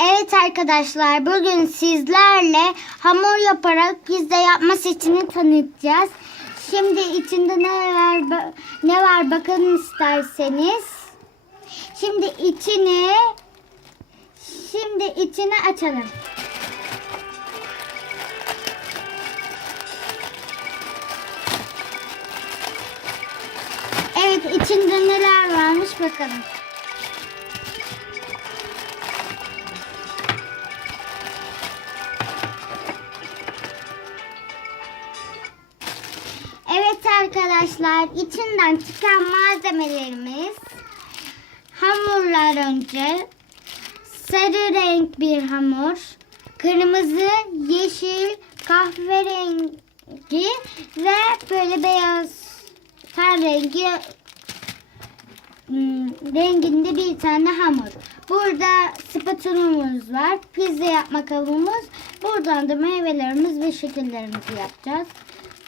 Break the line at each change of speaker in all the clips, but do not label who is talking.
Evet arkadaşlar bugün sizlerle hamur yaparak pizza yapma setini tanıtacağız. Şimdi içinde ne var ba- ne var bakın isterseniz. Şimdi içini şimdi içini açalım. Evet içinde neler varmış bakalım. Arkadaşlar içinden çıkan malzemelerimiz hamurlar önce sarı renk bir hamur, kırmızı, yeşil, kahverengi ve böyle beyaz ten rengi hmm, renginde bir tane hamur. Burada spatulumuz var. Pizza yapma kabımız. Buradan da meyvelerimiz ve şekillerimizi yapacağız.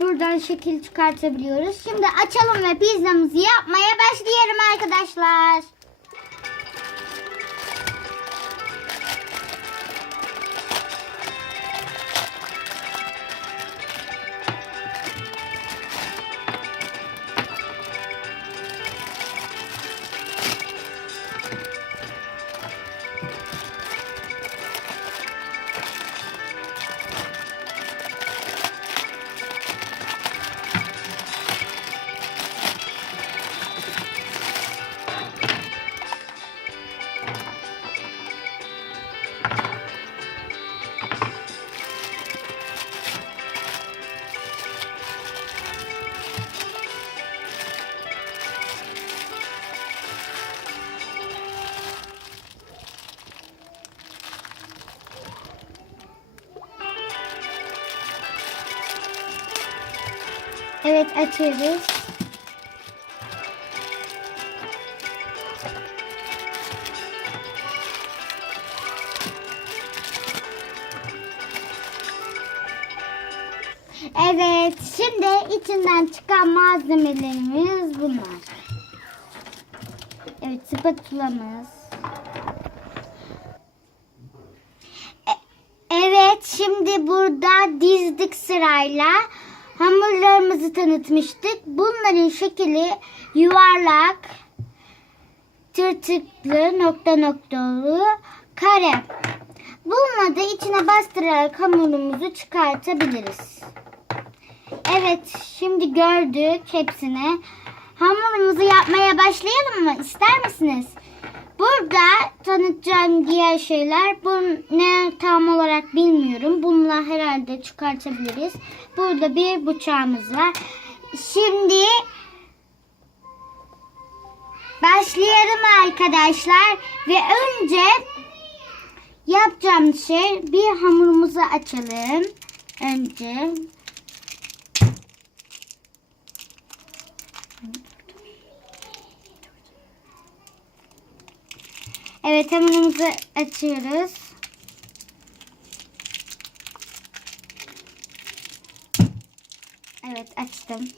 Buradan şekil çıkartabiliyoruz. Şimdi açalım ve pizzamızı yapmaya başlayalım arkadaşlar. Evet açıyoruz. Evet, şimdi içinden çıkan malzemelerimiz bunlar. Evet, spatulamız. E- Evet, şimdi burada dizdik sırayla. Hamurlarımızı tanıtmıştık. Bunların şekli yuvarlak, tırtıklı, nokta noktalı, kare. Bununla da içine bastırarak hamurumuzu çıkartabiliriz. Evet, şimdi gördük hepsini. Hamurumuzu yapmaya başlayalım mı? İster misiniz? Burada tanıtacağım diğer şeyler bu ne tam olarak bilmiyorum. Bununla herhalde çıkartabiliriz. Burada bir bıçağımız var. Şimdi başlayalım arkadaşlar ve önce yapacağım şey bir hamurumuzu açalım. Önce Evet hamurumuzu açıyoruz. Evet açtım.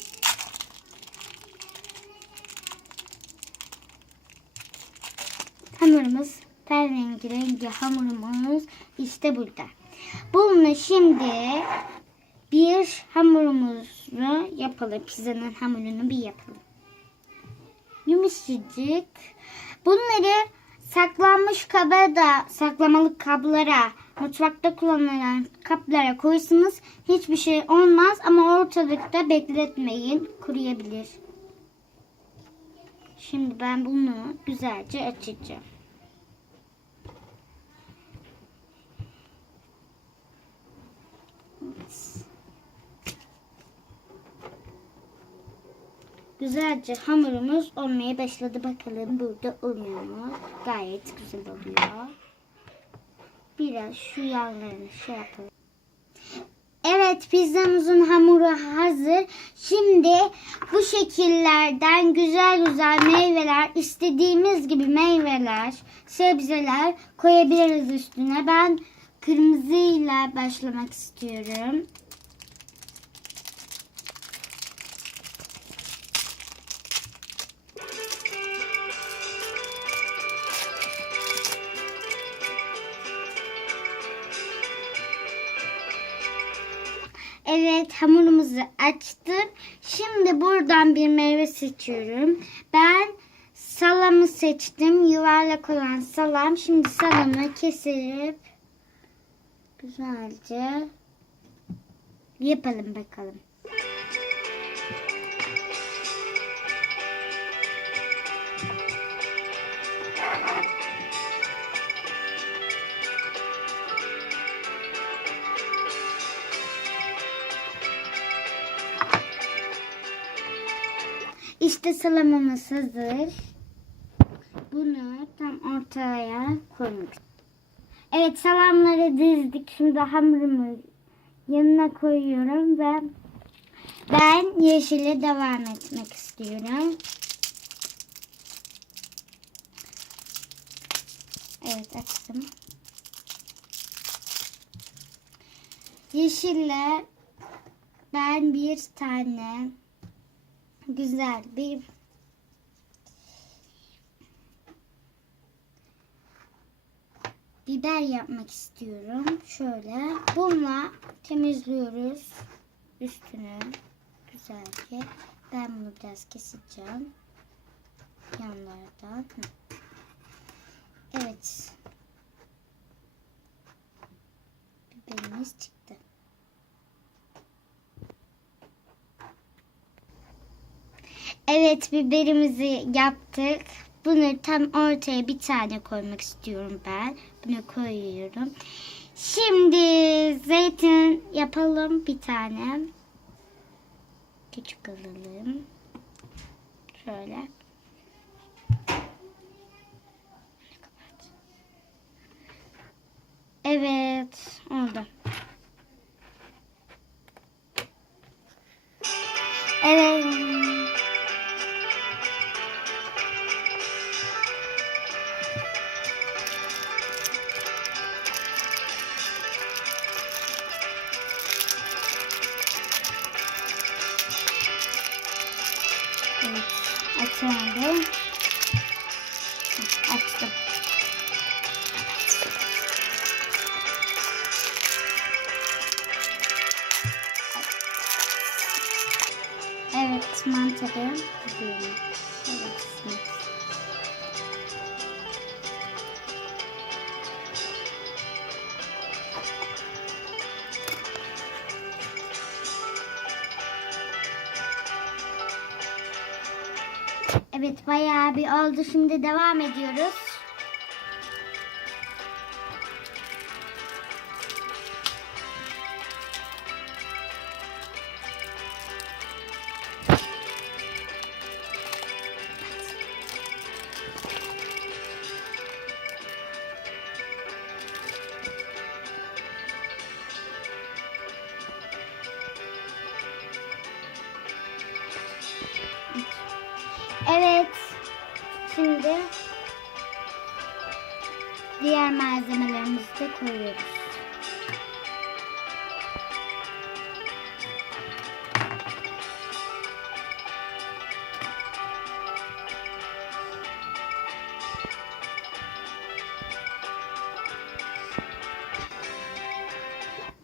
Hamurumuz rengi rengi hamurumuz işte burada. Bunu şimdi bir hamurumuzu yapalım. Pizzanın hamurunu bir yapalım. Yumuşacık. Bunları saklanmış kaba da saklamalık kablara, mutfakta kullanılan kaplara koysunuz. Hiçbir şey olmaz ama ortalıkta bekletmeyin. Kuruyabilir. Şimdi ben bunu güzelce açacağım. Güzelce hamurumuz olmaya başladı. Bakalım burada oluyor mu? Gayet güzel oluyor. Biraz şu yanlarını şey yapalım. Evet pizzamızın hamuru hazır. Şimdi bu şekillerden güzel güzel meyveler, istediğimiz gibi meyveler, sebzeler koyabiliriz üstüne. Ben kırmızıyla başlamak istiyorum. Evet hamurumuzu açtık. Şimdi buradan bir meyve seçiyorum. Ben salamı seçtim. Yuvarlak olan salam. Şimdi salamı kesip güzelce yapalım bakalım. İşte salamımız hazır. Bunu tam ortaya koymak. Evet salamları dizdik. Şimdi hamurumu yanına koyuyorum ve ben yeşile devam etmek istiyorum. Evet açtım. Yeşille ben bir tane güzel bir biber yapmak istiyorum. Şöyle bununla temizliyoruz üstünü güzelce. Ben bunu biraz keseceğim yanlardan. Evet. Biberimiz çıktı. Evet biberimizi yaptık. Bunu tam ortaya bir tane koymak istiyorum ben. Bunu koyuyorum. Şimdi zeytin yapalım bir tane. Küçük alalım. Şöyle. Evet oldu. Mantarı diziyorum. Evet, Evet bayağı bir oldu. Şimdi devam ediyoruz. Diğer malzemelerimizi de koyuyoruz.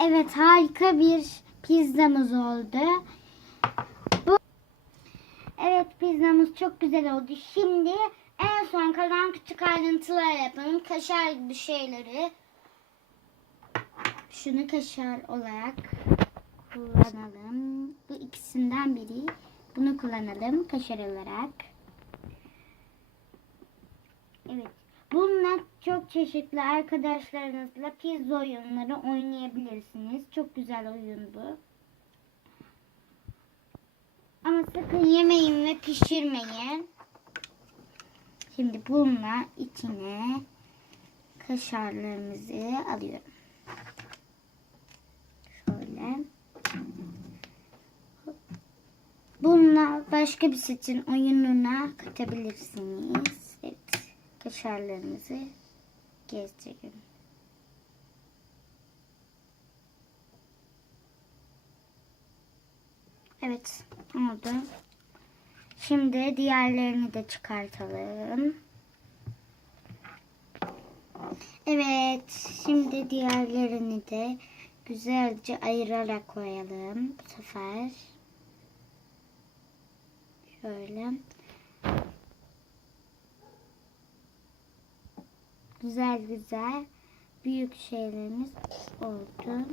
Evet harika bir pizzamız oldu. Bu Evet pizzamız çok güzel oldu. Şimdi son kalan küçük ayrıntılar yapalım. Kaşar gibi şeyleri. Şunu kaşar olarak kullanalım. Bu ikisinden biri. Bunu kullanalım kaşar olarak. Evet. Bununla çok çeşitli arkadaşlarınızla pizza oyunları oynayabilirsiniz. Çok güzel oyun bu. Ama sakın yemeyin ve pişirmeyin. Şimdi bununla içine kaşarlarımızı alıyorum. Şöyle. Bununla başka bir seçin oyununa katabilirsiniz. Evet. Kaşarlarımızı gezdiriyorum. Evet oldu. Şimdi diğerlerini de çıkartalım. Evet şimdi diğerlerini de güzelce ayırarak koyalım bu sefer. Şöyle. Güzel güzel büyük şeylerimiz oldu.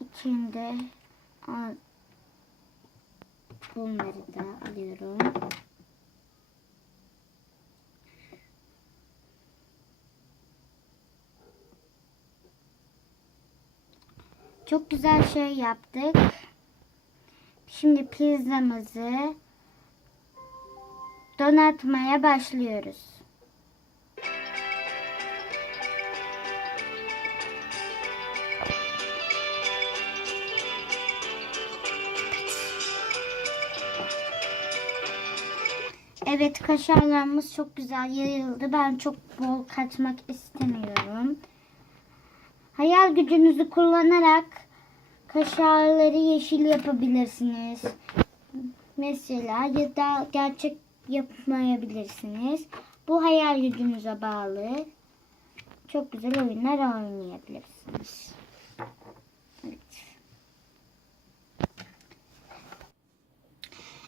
İçinde bunları da alıyorum. Çok güzel şey yaptık. Şimdi pizzamızı donatmaya başlıyoruz. Evet kaşarlarımız çok güzel yayıldı. Ben çok bol kaçmak istemiyorum. Hayal gücünüzü kullanarak kaşarları yeşil yapabilirsiniz. Mesela ya da gerçek yapmayabilirsiniz. Bu hayal gücünüze bağlı. Çok güzel oyunlar oynayabilirsiniz. Evet.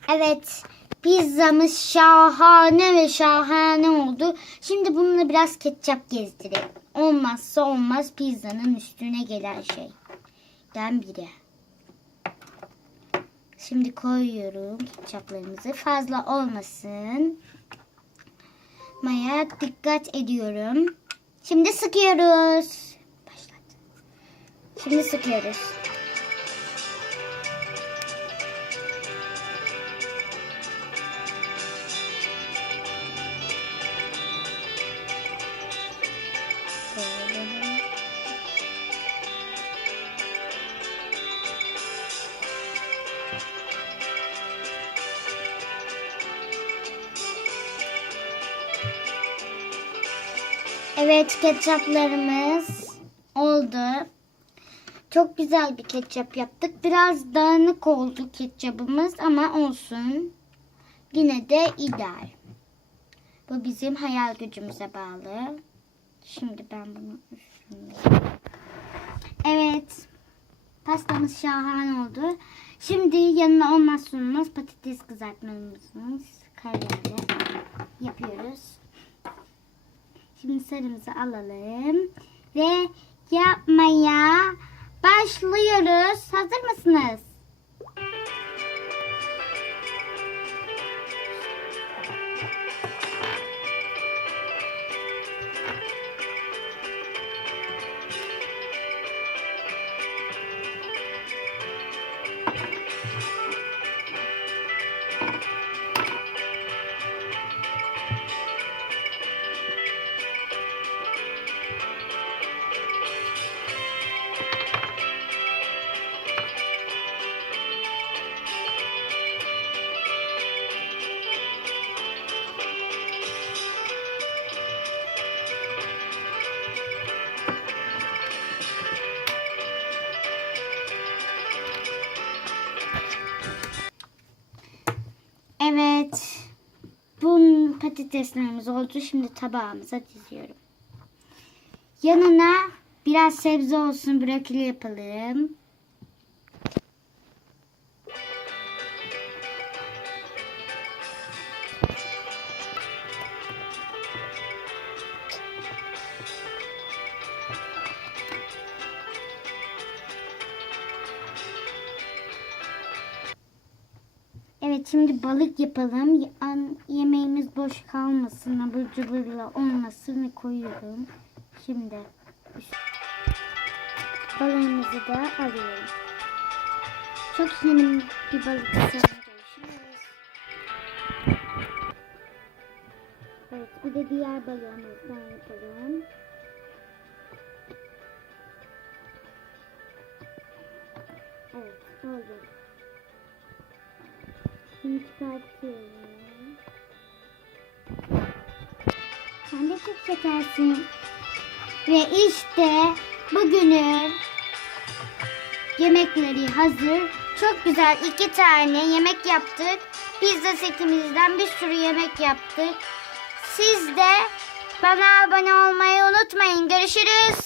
Evet. Pizzamız şahane ve şahane oldu. Şimdi bununla biraz ketçap gezdirelim. Olmazsa olmaz pizzanın üstüne gelen şey. Den biri. Şimdi koyuyorum ketçaplarımızı. Fazla olmasın. Maya dikkat ediyorum. Şimdi sıkıyoruz. Başladı. Şimdi sıkıyoruz. Evet ketçaplarımız oldu. Çok güzel bir ketçap yaptık. Biraz dağınık oldu ketçapımız ama olsun. Yine de ideal. Bu bizim hayal gücümüze bağlı. Şimdi ben bunu. Evet. Pastamız şahane oldu. Şimdi yanına olmazsa olmaz patates kızartmamızı karyerle yapıyoruz. Şimdi alalım ve yapmaya başlıyoruz. Hazır mısınız? Evet. Bu patateslerimiz oldu. Şimdi tabağımıza diziyorum. Yanına biraz sebze olsun brokoli yapalım. Evet şimdi balık yapalım. Yemeğimiz boş kalmasın. Abur cuburla olmasın koyuyorum. Şimdi balığımızı da alıyorum. Çok yeni bir balık. Evet bir de diğer balığımızdan yapalım. Evet oldu. Sen de çok şekersin. Ve işte bugünün yemekleri hazır. Çok güzel iki tane yemek yaptık. Pizza setimizden bir sürü yemek yaptık. Siz de bana abone olmayı unutmayın. Görüşürüz.